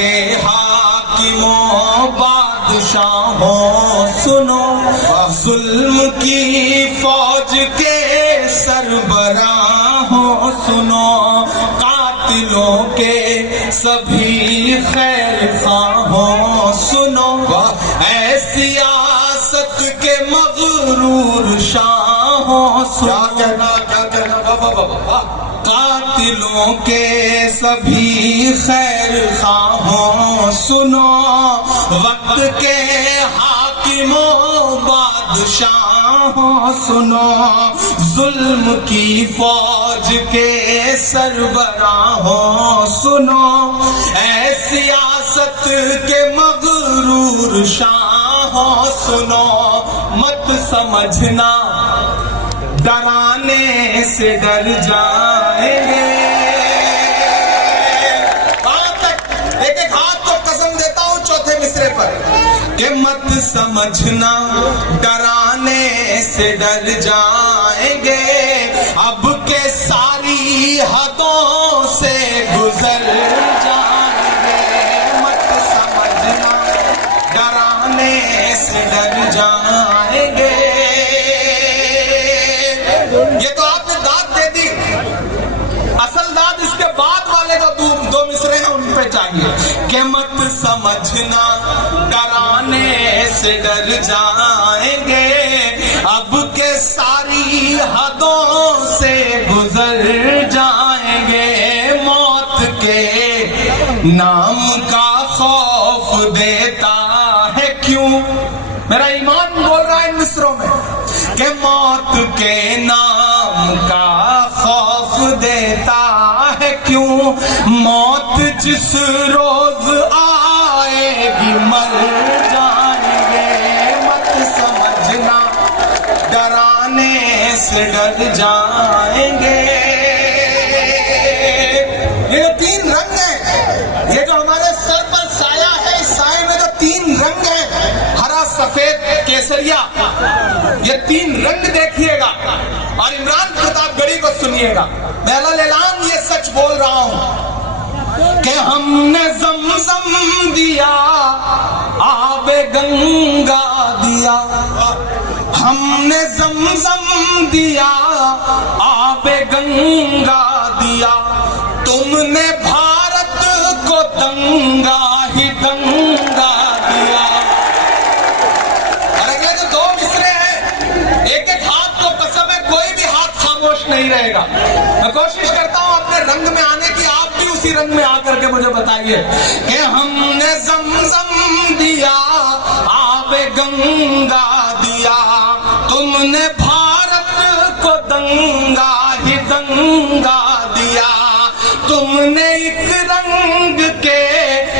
के हाकिमों बादशाहों सुनो, जुल्म की फौज के सरबराहों सुनो, कातिलों के सभी खैर खाहों सुनो, ऐ सियासत के मगरूर शाहों सुनो। क्या कहना कातिलों के सभी खैर खाहों सुनो, वक्त के हाकिमों बादशाहों सुनो, जुल्म की फौज के सरबराहों सुनो, ऐ सियासत के मगरूर शाहों सुनो, मत समझना डराने से डर जाएंगे। वहां तक एक एक हाथ को कसम देता हूं चौथे मिसरे पर कि मत समझना डराने से डर जाएंगे, अब के सारी हदों से गुजर जाएंगे। मत समझना डराने से डर जाएंगे। ये तो आपने दाद दे दी, असल दाद इसके बाद वाले जो दो मिसरे हैं उन पे चाहिए कि मत समझना डराने से डर जाएंगे, अब के सारी हदों से गुजर जाएंगे। मौत के नाम का खौफ देता है क्यों? मेरा ईमान बोल रहा है इन मिसरों में कि मौत के नाम का खौफ देता है क्यों? मौत जिस रोज आएगी मर जाएंगे। मत समझना डराने से डर जाएंगे। ये जो तीन रंग हैं, ये जो हमारे सर पर साया है, इस साए में जो तीन रंग हैं, हरा सफेद केसरिया, ये तीन रंग देखिएगा और इमरान प्रतापगढ़ी को सुनिएगा। मैं अल्लाह ये सच बोल रहा हूं कि हमने ज़मज़म दिया, आबे गंगा दिया, हमने ज़मज़म दिया, आबे गंगा दिया, तुमने भारत को दंगा ही दंगा दिया। और अगले जो दो मिसरे हैं, एक एक हाथ को कसम है कोई भी हाथ खामोश नहीं रहेगा। मैं कोशिश करता हूं अपने रंग में आने की, आप भी उसी रंग में आकर के मुझे बताइए कि हमने ज़मज़म दिया, आबे गंगा दिया, तुमने भारत को दंगा ही दंगा दिया, तुमने एक रंग के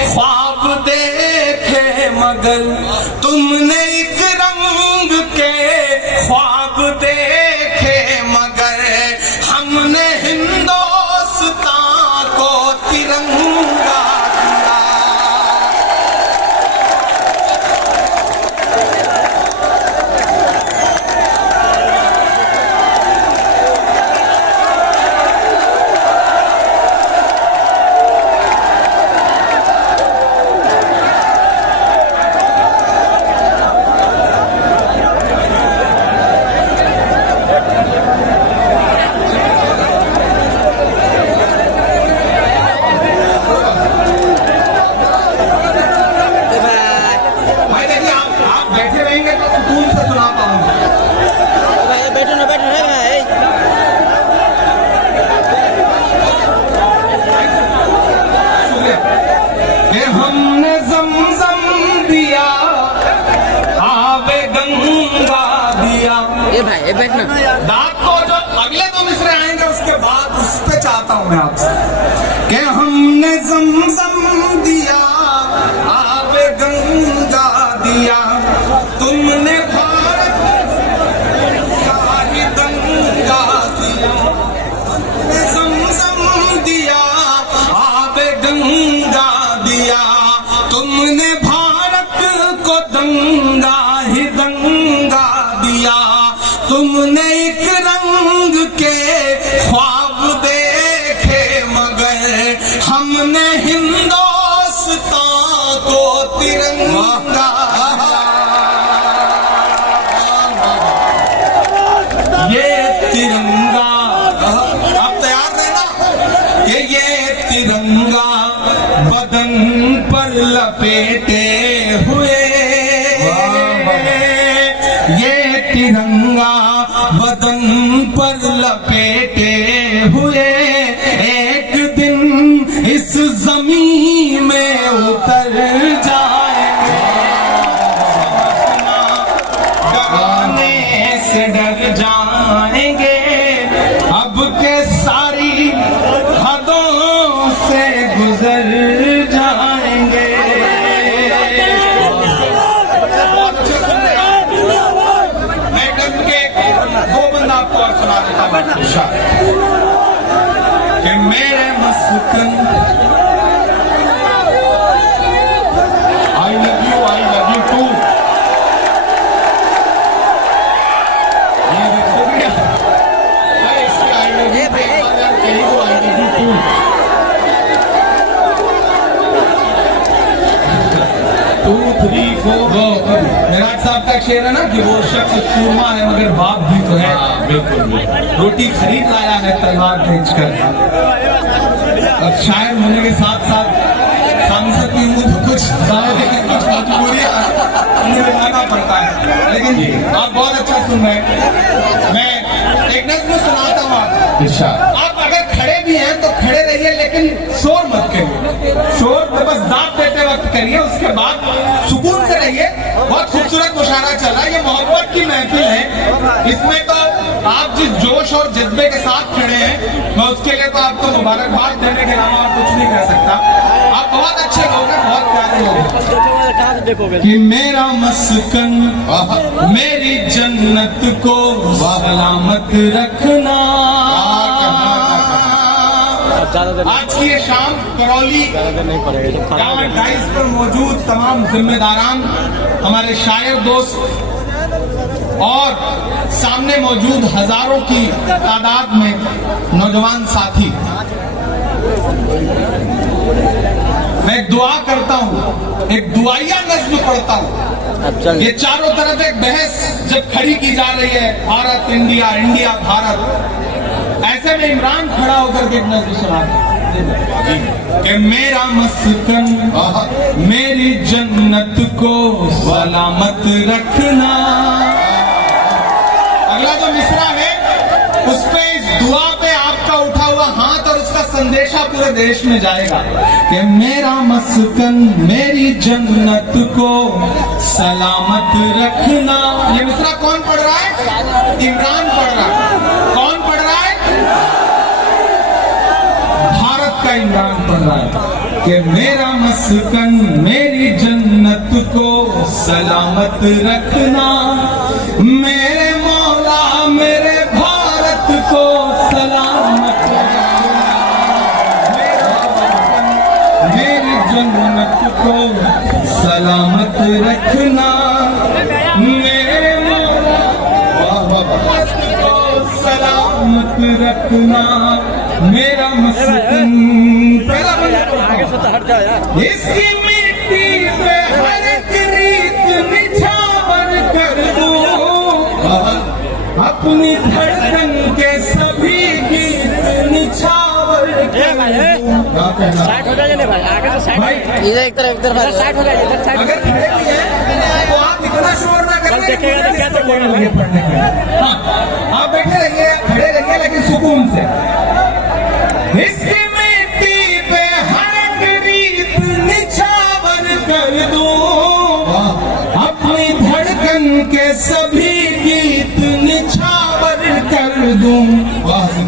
ख्वाब देखे मगर, तुमने एक रंग के ख्वाब देखे मगर, हमने हिंदुस्तान को तिरंगा दिया। हमने ज़मज़म दिया, आबे गंगा दिया। ये भाई बैठना। दाद को जो अगले दो मिसरे आएंगे उसके बाद उस पे चाहता हूं मैं आपसे कि हमने ज़मज़म दिया, आबे गंगा दिया, तुमने भारत का ही दंगा दिया, ज़मज़म दिया, आबे गंगा दिया, तुमने भारत को दंगा ही दंगा दिया, तुमने एक रंग के ख्वाब देखे मगर, हमने हिंदुस्तान तिरंगा, ये तिरंगा, आप तैयार रहना कि ये तिरंगा बदन पर लपेटे हुए, ये तिरंगा बदन पर लपेटे हुए एक दिन इस जमीन में उतर जाएंगे, डराने से डर जाएंगे, अब के सारी हदों से गुजर जाएंगे। मैं डर के दो बंदा आपको और सुना देता हूं कि मेरे मस्कन आई लव यू टू, ये देखो भैया इसके आई लव यू पे कहीं को आई लव यू टू, 2 3 4 गो। मेराज साहब का शेर है ना कि वो शख्स सूरमा है मगर बाप भी तो है। बिल्कुल, रोटी खरीद लाया है तलवार बेचकर। अब शायर होने के साथ साथ सांसद की मुझे कुछ मजबूरियां निभाना पड़ता है, लेकिन आप बहुत अच्छा सुन रहे हैं। मैं एक नज़्म सुनाता हूँ आपको। आप अगर खड़े भी हैं तो खड़े रहिए, लेकिन शोर मत करिए। शोर तो बस दांत देते वक्त करिए, उसके बाद सुकून से रहिए। बहुत खूबसूरत मुशायरा चल रहा है, ये मोहब्बत की महफिल है। इसमें तो आप जिस जोश और जज्बे के साथ खड़े हैं, मैं उसके लिए तो आपको मुबारकबाद देने के अलावा और कुछ नहीं कह सकता। आप बहुत अच्छे लोग हैं, बहुत प्यारे लोग हैं। कि मेरा मस्कन मेरी जन्नत को सलामत रखना। आज की ये शाम करौली गाँव 28 पर मौजूद तमाम जिम्मेदारान, हमारे शायर दोस्त और सामने मौजूद हजारों की तादाद में नौजवान साथी, मैं एक दुआ करता हूँ, एक दुआया नज़्म पढ़ता हूँ। ये चारों तरफ एक बहस जब खड़ी की जा रही है, भारत इंडिया, इंडिया भारत, ऐसे में इमरान खड़ा होकर के एक नज़्म सुना कि मेरा मस्कन मेरी जन्नत को सलामत रखना। अगला जो मिसरा है उस पे, इस दुआ पे आपका उठा हुआ हाथ और उसका संदेशा पूरे देश में जाएगा कि मेरा मस्कन मेरी जन्नत को सलामत रखना। ये मिसरा कौन पढ़ रहा है? इमरान पढ़ रहा है। कौन पढ़ रहा है? भारत का इमरान पढ़ रहा है कि मेरा मस्कन मेरी जन्नत को सलामत रखना। मेरे मौला मेरे भारत को सलामत रखना। मेरी जन्नत को सलामत रखना। मेरे मौला को सलामत रखना। मेरा मस्कन इसकी मिट्टी पे हर एक रीत निछावर कर दूं, अपनी धड़कन के सभी गीत निछावर कर दूं। साइड हो जाइए भाई, आगे से साइड भाई, इधर एक तरफ साइड हो जाइए, इधर साइड। अगर खड़े भी हैं तो आप इतना शोर ना करें, देखिएगा तो क्या चलेगा पढ़ने के। हाँ, आप बैठे रहिए, खड़े रहिए, लेकिन सुकून से। इसकी मिट्टी पे हर एक रीत निछावर कर दूं, अपनी धड़कन के सभी गीत निछावर कर दूं।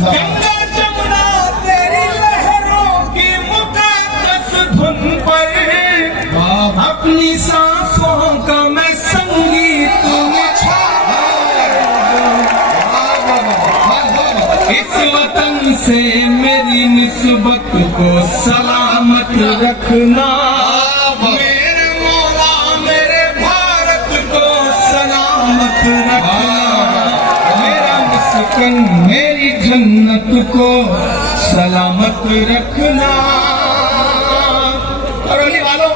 गंगा जमुना तेरी लहरों की मुकद्दस धुन पर अपनी सांसों का मैं संगीत निछावर दूं। इस वतन से मेरी निस्बत को सलामत रखना। मेरे मौला मेरे भारत को सलामत रखना। मेरा मस्कन मेरी जन्नत को सलामत रखना। और अली वालों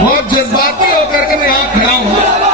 बहुत जज्बाती होकर के मैं यहाँ खड़ा हूँ